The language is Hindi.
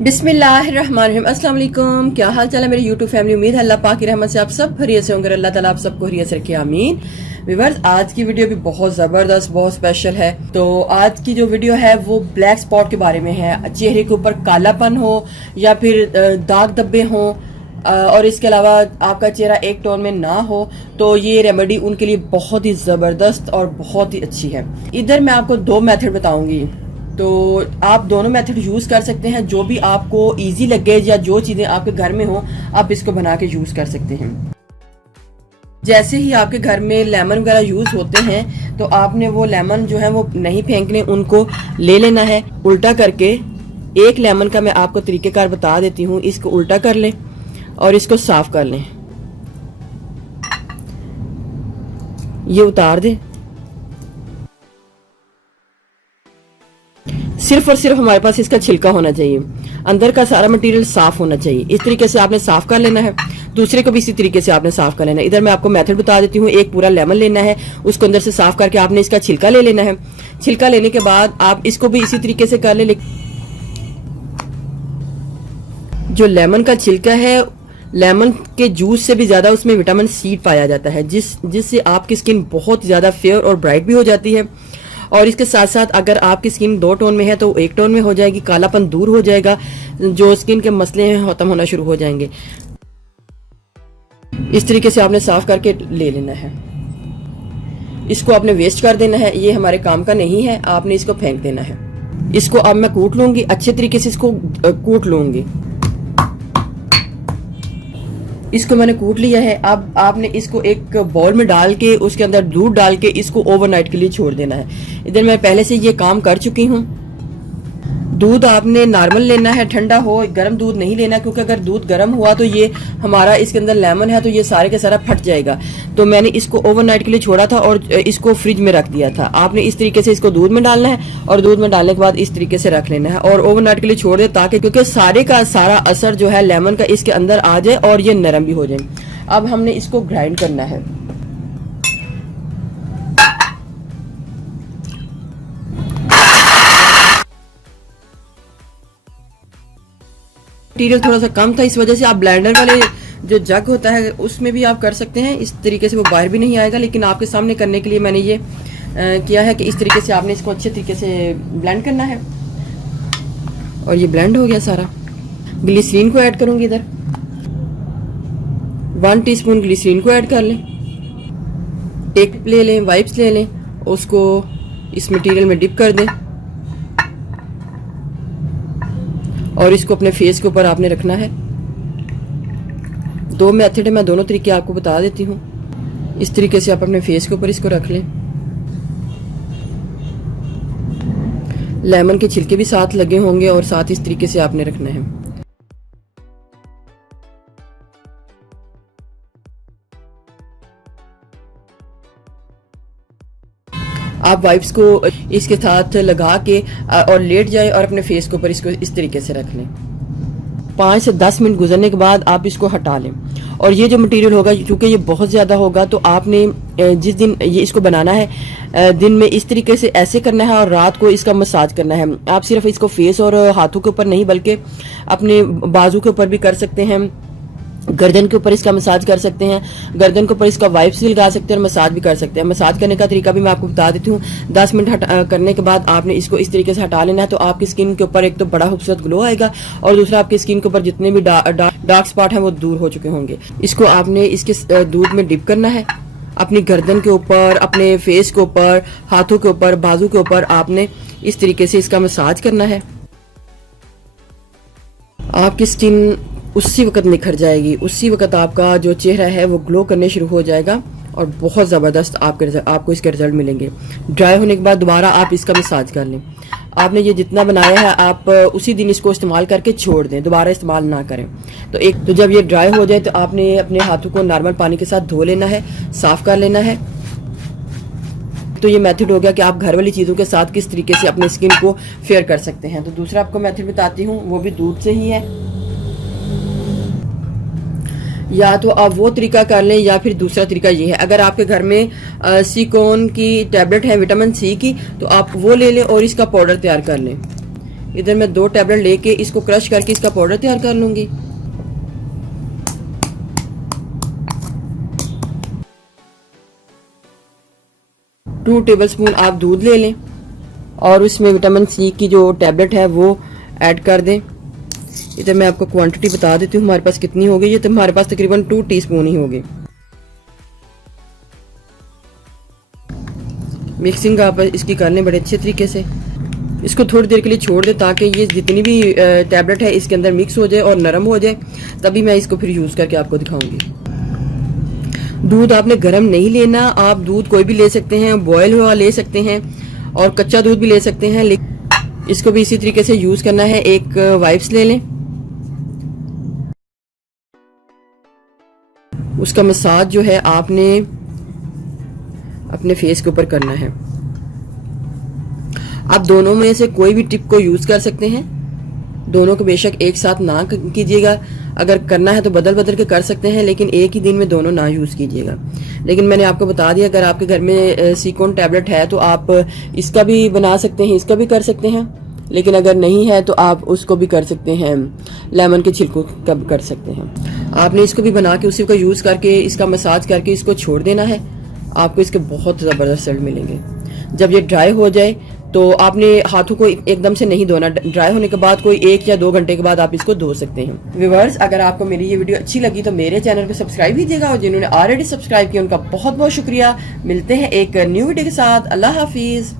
बिस्मिल्लाहिर्रहमानिर्रहीम। अस्सलाम वालेकुम। क्या हाल चाल है मेरी यूट्यूब फैमिली। उम्मीद है अल्लाह पाक की रहमत से आप सब खैरियत से होंगे। अल्लाह ताला आप सबको खैरियत से रखे, आमीन। व्यूअर्स, आज की वीडियो भी बहुत ज़बरदस्त, बहुत स्पेशल है। तो आज की जो वीडियो है वो ब्लैक स्पॉट के बारे में है। चेहरे के ऊपर कालापन हो या फिर दाग धब्बे हो और इसके अलावा आपका चेहरा एक टोन में ना हो, तो ये रेमेडी उनके लिए बहुत ही ज़बरदस्त और बहुत ही अच्छी है। इधर मैं आपको दो मेथड बताऊंगी, तो आप दोनों मेथड यूज़ कर सकते हैं। जो भी आपको इजी लगे या जो चीज़ें आपके घर में हो, आप इसको बना के यूज़ कर सकते हैं। जैसे ही आपके घर में लेमन वगैरह यूज़ होते हैं, तो आपने वो लेमन जो है वो नहीं फेंकने, उनको ले लेना है उल्टा करके। एक लेमन का मैं आपको तरीक़ेकार बता देती हूँ। इसको उल्टा कर लें और इसको साफ कर लें। ये उतार दें। सिर्फ और सिर्फ हमारे पास इसका छिलका होना चाहिए, अंदर का सारा मटेरियल साफ होना चाहिए। इस तरीके से आपने साफ कर लेना है। दूसरे को भी इसी तरीके से आपने साफ कर लेना है। इधर मैं आपको मेथड बता देती हूँ। एक पूरा लेमन लेना है, उसको अंदर से साफ करके आपने इसका छिलका ले लेना है। छिलका लेने के बाद आप इसको भी इसी तरीके से कर ले। जो लेमन का छिलका है, लेमन के जूस से भी ज्यादा उसमें विटामिन सी पाया जाता है, जिससे आपकी स्किन बहुत ज्यादा फेयर और ब्राइट भी हो जाती है। और इसके साथ साथ अगर आपकी स्किन दो टोन में है तो एक टोन में हो जाएगी, कालापन दूर हो जाएगा, जो स्किन के मसले हैं खत्म होना शुरू हो जाएंगे। इस तरीके से आपने साफ करके ले लेना है। इसको आपने वेस्ट कर देना है, ये हमारे काम का नहीं है, आपने इसको फेंक देना है। इसको अब मैं कूट लूंगी, अच्छे तरीके से इसको कूट लूंगी। इसको मैंने कूट लिया है। अब आपने इसको एक बाउल में डाल के उसके अंदर दूध डाल के इसको ओवरनाइट के लिए छोड़ देना है। इधर मैं पहले से ये काम कर चुकी हूँ। दूध आपने नॉर्मल लेना है, ठंडा हो, गर्म दूध नहीं लेना, क्योंकि अगर दूध गर्म हुआ तो ये हमारा इसके अंदर लेमन है तो ये सारे के सारा फट जाएगा। तो मैंने इसको ओवरनाइट के लिए छोड़ा था और इसको फ्रिज में रख दिया था। आपने इस तरीके से इसको दूध में डालना है और दूध में डालने के बाद इस तरीके से रख लेना है और ओवरनाइट के लिए छोड़ दे, ताकि क्योंकि सारे का सारा असर जो है लेमन का इसके अंदर आ जाए और ये नरम भी हो जाए। अब हमने इसको ग्राइंड करना है। मटीरियल थोड़ा सा कम था, इस वजह से आप ब्लेंडर वाले जो जग होता है उसमें भी आप कर सकते हैं। इस तरीके से वो बाहर भी नहीं आएगा, लेकिन आपके सामने करने के लिए मैंने ये किया है कि इस तरीके से आपने इसको अच्छे तरीके से ब्लेंड करना है। और ये ब्लेंड हो गया सारा। ग्लिसरीन को ऐड करूंगी। इधर 1 टीस्पून ग्लिसरीन को ऐड कर लें। एक ले लें, वाइप्स ले लें, उसको इस मटीरियल में डिप कर दें और इसको अपने फेस के ऊपर आपने रखना है। दो मेथड है, मैं दोनों तरीके आपको बता देती हूँ। इस तरीके से आप अपने फेस के ऊपर इसको रख लें। लेमन के छिलके भी साथ लगे होंगे और साथ इस तरीके से आपने रखना है। आप वाइप्स को इसके साथ लगा के और लेट जाए और अपने फेस के ऊपर इसको इस तरीके से रख लें। 5 से 10 मिनट गुजरने के बाद आप इसको हटा लें। और ये जो मटेरियल होगा, क्योंकि ये बहुत ज़्यादा होगा, तो आपने जिस दिन ये इसको बनाना है, दिन में इस तरीके से ऐसे करना है और रात को इसका मसाज करना है। आप सिर्फ इसको फेस और हाथों के ऊपर नहीं, बल्कि अपने बाजू के ऊपर भी कर सकते हैं, गर्दन के ऊपर इसका मसाज कर सकते हैं, गर्दन के ऊपर इसका वाइप्स भी लगा सकते हैं और मसाज भी कर सकते हैं। मसाज करने का तरीका भी मैं आपको बता देती हूँ। 10 मिनट करने के बाद आपने इसको इस तरीके से हटा लेना है, तो आपकी स्किन के ऊपर एक तो बड़ा खूबसूरत ग्लो आएगा और दूसरा आपकी स्किन के ऊपर जितने भी डार्क स्पॉट हैं वो दूर हो चुके होंगे। इसको आपने इसके दूध में डिप करना है। अपनी गर्दन के ऊपर, अपने फेस के ऊपर, हाथों के ऊपर, बाजू के ऊपर आपने इस तरीके से इसका मसाज करना है। आपकी स्किन उसी वक्त निखर जाएगी, उसी वक्त आपका जो चेहरा है वो ग्लो करने शुरू हो जाएगा और बहुत ज़बरदस्त आपको इसके रिजल्ट मिलेंगे। ड्राई होने के बाद दोबारा आप इसका मसाज कर लें। आपने ये जितना बनाया है आप उसी दिन इसको इस्तेमाल करके छोड़ दें, दोबारा इस्तेमाल ना करें। तो जब ये ड्राई हो जाए तो आपने अपने हाथों को नॉर्मल पानी के साथ धो लेना है, साफ कर लेना है। तो ये मेथड हो गया कि आप घर वाली चीज़ों के साथ किस तरीके से अपने स्किन को फेयर कर सकते हैं। तो दूसरा आपको मेथड बताती हूँ, वो भी दूध से ही है। या तो आप वो तरीका कर लें या फिर दूसरा तरीका ये है, अगर आपके घर में सिकोन की टैबलेट है विटामिन सी की, तो आप वो ले लें और इसका पाउडर तैयार कर लें। इधर मैं 2 टैबलेट लेके इसको क्रश करके इसका पाउडर तैयार कर लूँगी। टू टेबलस्पून आप दूध ले लें और उसमें विटामिन सी की जो टैबलेट है वो ऐड कर दें। इधर मैं आपको क्वांटिटी बता देती हूँ हमारे पास कितनी होगी। ये तो हमारे पास तकरीबन 2 टीस्पून ही होगी। मिक्सिंग आप इसकी कर लें बड़े अच्छे तरीके से। इसको थोड़ी देर के लिए छोड़ दें ताकि ये जितनी भी टैबलेट है इसके अंदर मिक्स हो जाए और नरम हो जाए, तभी मैं इसको फिर यूज़ करके आपको दिखाऊंगी। दूध आपने गर्म नहीं लेना, आप दूध कोई भी ले सकते हैं, बॉयल हुआ ले सकते हैं और कच्चा दूध भी ले सकते हैं, लेकिन इसको भी इसी तरीके से यूज़ करना है। एक वाइप्स ले लें, उसका मसाज जो है आपने अपने फेस के ऊपर करना है। आप दोनों में से कोई भी टिप को यूज़ कर सकते हैं, दोनों को बेशक एक साथ ना कीजिएगा। अगर करना है तो बदल बदल के कर सकते हैं, लेकिन एक ही दिन में दोनों ना यूज़ कीजिएगा। लेकिन मैंने आपको बता दिया, अगर आपके घर में सिकोन टैबलेट है तो आप इसका भी बना सकते हैं, इसका भी कर सकते हैं, लेकिन अगर नहीं है तो आप उसको भी कर सकते हैं, लेमन के छिलकों का भी कर सकते हैं। आपने इसको भी बना के उसी को यूज़ करके इसका मसाज करके इसको छोड़ देना है। आपको इसके बहुत ज़बरदस्त रिजल्ट मिलेंगे। जब ये ड्राई हो जाए तो आपने हाथों को एकदम से नहीं धोना, ड्राई होने के बाद कोई 1 या 2 घंटे के बाद आप इसको धो सकते हैं। व्यूअर्स, अगर आपको मेरी ये वीडियो अच्छी लगी तो मेरे चैनल को सब्सक्राइब कीजिएगा, और जिन्होंने ऑलरेडी सब्सक्राइब किया उनका बहुत बहुत शुक्रिया। मिलते हैं एक न्यू वीडियो के साथ। अल्लाह हाफिज़।